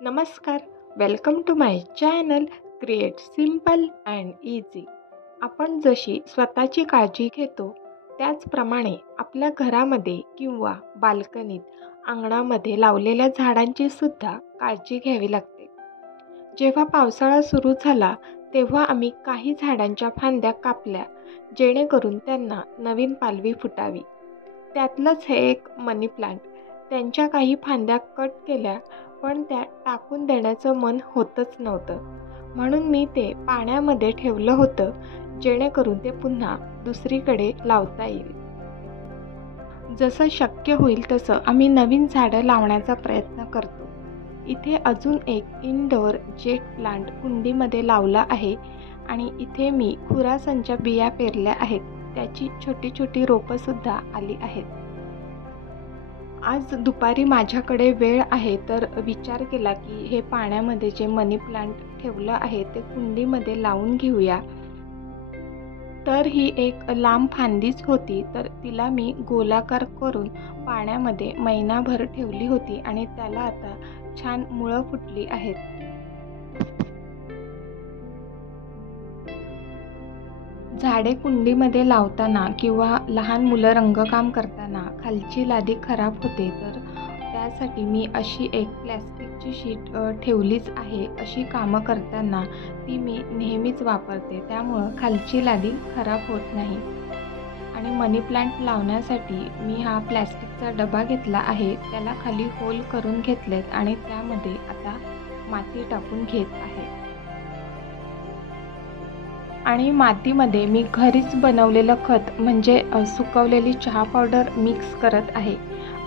नमस्कार, welcome to my channel create simple and easy. आपण जशी स्वतःची काळजी घेतो त्याचप्रमाणे आपल्या घरामध्ये किंवा बाल्कनीत, अंगणामध्ये लावलेल्या झाडांची सुद्धा काळजी घ्यावी लागते. जेव्हा पावसाळा सुरू झाला तेव्हा आम्ही काही झाडांच्या फांद्या कापल्या जेणेकरून त्यांना नवीन पालवी फुटावी. त्यातलंच हे एक मनी प्लांट. त्यांच्या काही फांद्या कट केल्या पण त्या टाकून देण्याचं मन होतच नव्हतं. म्हणून मी ते पाण्यामध्ये ठेवलं होतं जेणेकरून ते पुन्हा दुसरीकडे लावता येईल. जसं शक्य होईल तसं आम्ही नवीन झाडं लावण्याचा प्रयत्न करतो. इथे अजून एक इनडोअर जेट प्लांट कुंडीमध्ये लावला आहे आणि इथे मी खुरासांच्या बिया पेरल्या आहेत. त्याची छोटी छोटी रोपंसुद्धा आली आहेत. आज दुपारी माझ्याकडे वेळ आहे तर विचार केला की हे पाण्यामध्ये जे मनी प्लांट ठेवलं आहे ते कुंडीमध्ये लावून घेऊया. तर ही एक लांब फांदीच होती, तर तिला मी गोलाकार करून पाण्यामध्ये महिनाभर ठेवली होती आणि त्याला आता छान मुळं फुटली आहेत. झाडे कुंडीमध्ये लावताना किंवा लहान मुलं रंगकाम करताना खालची लादी खराब होते, तर त्यासाठी मी अशी एक प्लॅस्टिकची शीट ठेवलीच आहे. अशी कामं करताना ती मी नेहमीच वापरते, त्यामुळं खालची लादी खराब होत नाही. आणि मनी प्लांट लावण्यासाठी मी हा प्लॅस्टिकचा डबा घेतला आहे. त्याला खाली होल करून घेतलेत आणि त्यामध्ये आता माती टाकून घेत आहे. आणि मातीमध्ये मी घरीच बनवलेलं खत म्हणजे सुकवलेली चहा पावडर मिक्स करत आहे.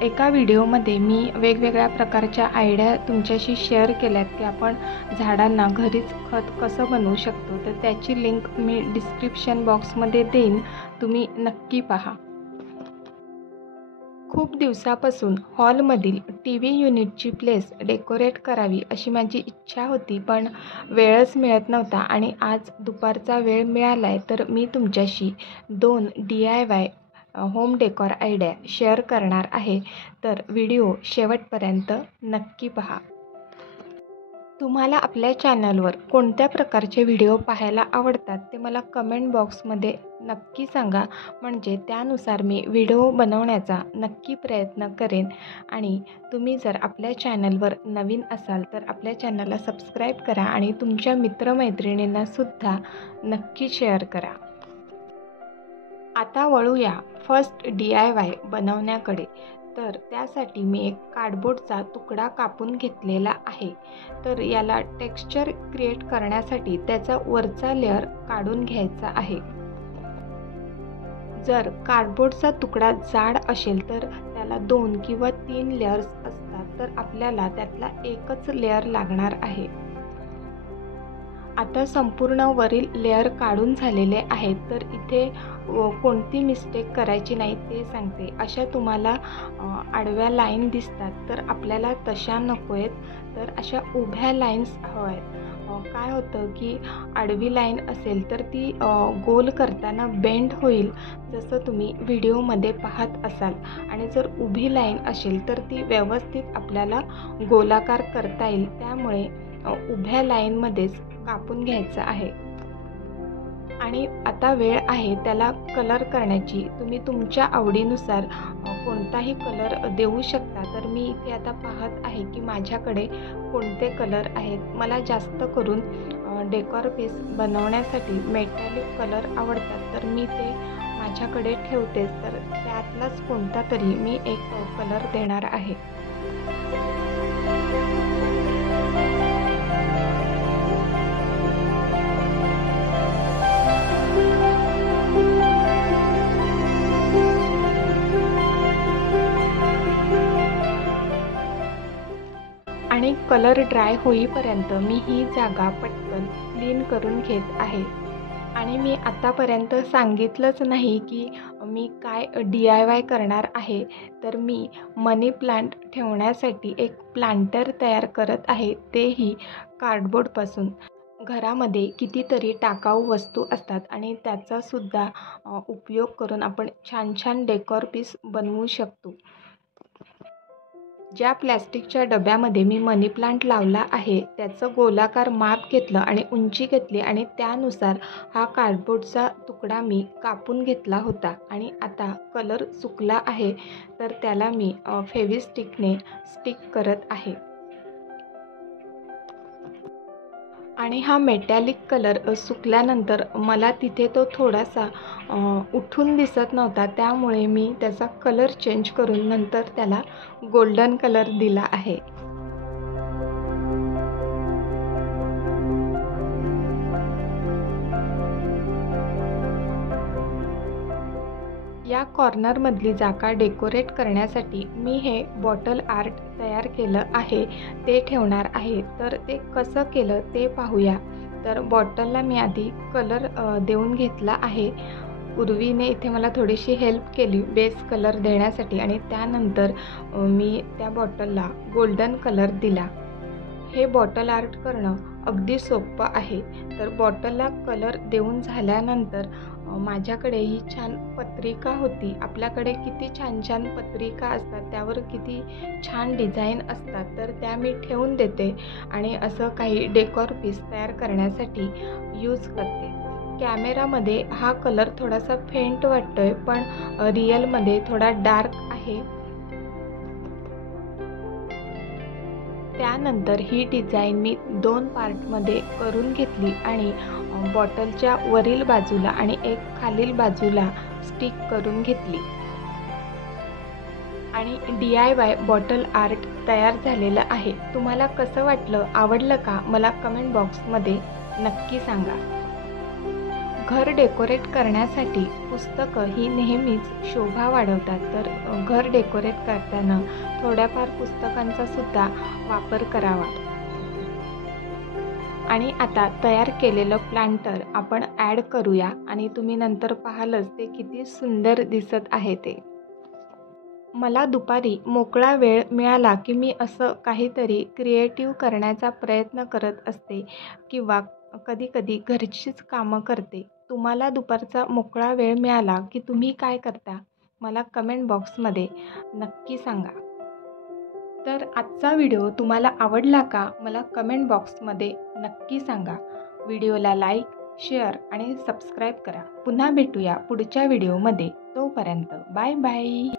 एका व्हिडिओमध्ये मी वेगवेगळ्या प्रकारच्या आयडिया तुमच्याशी शेअर केल्यात की आपण झाडांना घरीच खत कसं बनवू शकतो, तर त्याची लिंक मी डिस्क्रिप्शन बॉक्समध्ये देईन, तुम्ही नक्की पहा. खूप दिवसापासून हॉलमधील टीव्ही युनिटची प्लेस डेकोरेट करावी अशी माझी इच्छा होती, पण वेळच मिळत नव्हता आणि आज दुपारचा वेळ मिळाला आहे तर मी तुमच्याशी 2 DIY home decor idea share करणार आहे. तर व्हिडिओ शेवटपर्यंत नक्की पहा. तुम्हाला आपल्या चॅनलवर कोणत्या प्रकारचे व्हिडिओ पाहायला आवडतात ते मला कमेंट बॉक्समध्ये नक्की सांगा, म्हणजे त्यानुसार मी व्हिडिओ बनवण्याचा नक्की प्रयत्न करेन. आणि तुम्ही जर आपल्या चॅनलवर नवीन असाल तर आपल्या चॅनलला सबस्क्राईब करा आणि तुमच्या मित्रमैत्रिणींनासुद्धा नक्की शेअर करा. आता वळूया फर्स्ट DIY बनवण्याकडे. तर त्यासाठी मी एक कार्डबोर्डचा तुकडा कापून घेतलेला आहे. तर याला टेक्स्चर क्रिएट करण्यासाठी त्याचा वरचा लेअर काढून घ्यायचा आहे. जर कार्डबोर्डचा तुकडा जाड असेल तर त्याला 2 किंवा 3 लेअर्स असतात, तर आपल्याला त्यातला एकच लेअर लागणार आहे. आता संपूर्ण वरील लेअर काढून झालेले आहेत, तर इथे कोणती मिस्टेक करायची नाही ते सांगते. अशा तुम्हाला आडव्या लाईन दिसतात, तर आपल्याला तशा नको आहेत, तर अशा उभ्या लाईन्स हव्या आहेत. काय होतं की आडवी लाईन असेल तर ती गोल करताना बेंड होईल, जसं तुम्ही व्हिडिओमध्ये पाहत असाल. आणि जर उभी लाईन असेल तर ती व्यवस्थित आपल्याला गोलाकार करता येईल. त्यामुळे उभ्या लाईनमध्येच कापून घ्यायचं आहे. आणि आता वेळ आहे त्याला कलर करण्याची. तुम्ही तुमच्या आवडीनुसार कोणताही कलर देऊ शकता. तर मी इथे आता पाहत आहे की माझ्याकडे कोणते कलर आहेत. मला जास्त करून डेकोर पीस बनवण्यासाठी मेटॅलिक कलर आवडतात, तर मी ते माझ्याकडे ठेवतेच. तर त्यातलाच कोणता तरी मी एक कलर देणार आहे. आणि कलर ड्राय होईपर्यंत मी ही जागा पटकन क्लीन करून घेत आहे. आणि मी आतापर्यंत सांगितलंच नाही की मी काय DIY करणार आहे. तर मी मनी प्लांट ठेवण्यासाठी एक प्लांटर तयार करत आहे, तेही कार्डबोर्डपासून. घरामध्ये कितीतरी टाकाऊ वस्तू असतात आणि त्याचासुद्धा उपयोग करून आपण छान छान डेकोर पीस बनवू शकतो. ज्या प्लॅस्टिकच्या डब्यामध्ये मी मनी प्लांट लावला आहे त्याचं गोलाकार माप घेतलं आणि उंची घेतली आणि त्यानुसार हा कार्डबोर्डचा तुकडा मी कापून घेतला होता. आणि आता कलर सुकला आहे तर त्याला मी फेविस्टिकने स्टिक करत आहे. आणि हा मेटॅलिक कलर सुकल्यानंतर मला तिथे तो थोडासा उठून दिसत नव्हता, त्यामुळे मी त्याचा कलर चेंज करून नंतर त्याला गोल्डन कलर दिला आहे. या कॉर्नरमधली जागा डेकोरेट करण्यासाठी मी हे बॉटल आर्ट तयार केलं आहे, ते ठेवणार आहे. तर ते कसं केलं ते पाहूया. तर बॉटलला मी आधी कलर देऊन घेतला आहे. उर्वीने इथे मला थोडीशी हेल्प केली बेस कलर देण्यासाठी आणि त्यानंतर मी त्या बॉटलला गोल्डन कलर दिला. हे बॉटल आर्ट करणं अगदी सोपं आहे. तर बॉटलला कलर देऊन झाल्यानंतर माझ्याकडे ही छान पत्रिका होती. आपल्याकडे किती छान छान पत्रिका असतात, त्यावर किती छान डिझाईन असतात, तर त्या मी ठेवून देते आणि असं काही डेकोर पीस तयार करण्यासाठी यूज करते. कॅमेरामध्ये हा कलर थोडासा फेंट वाटतोय, पण रिअलमध्ये थोडा डार्क आहे. त्यानंतर ही डिझाईन मी 2 पार्टमध्ये करून घेतली आणि बॉटलच्या वरील बाजूला आणि एक खालील बाजूला स्टिक करून घेतली. आणि DIY बॉटल आर्ट तयार झालेलं आहे. तुम्हाला कसं वाटलं, आवडलं का? मला कमेंट बॉक्समध्ये नक्की सांगा. घर डेकोरेट करण्यासाठी पुस्तकं ही नेहमीच शोभा वाढवतात. तर घर डेकोरेट करताना थोड्याफार पुस्तकांचा सुद्धा वापर करावा. आणि आता तयार केलेलं प्लांटर आपण ॲड करूया आणि तुम्ही नंतर पाहालच ते किती सुंदर दिसत आहे ते. मला दुपारी मोकळा वेळ मिळाला की मी असं काहीतरी क्रिएटिव्ह करण्याचा प्रयत्न करत असते किंवा कधी-कधी घरचीच कामं करते. तुम्हाला दुपारचा मोकळा वेळ मिळाला की तुम्ही काय करता? मला कमेंट बॉक्समध्ये नक्की सांगा. तर आजचा व्हिडिओ तुम्हाला आवडला का? मला कमेंट बॉक्समध्ये नक्की सांगा. व्हिडिओला लाईक, शेअर आणि सबस्क्राईब करा. पुन्हा भेटूया पुढच्या व्हिडिओमध्ये. तोपर्यंत बाय बाय.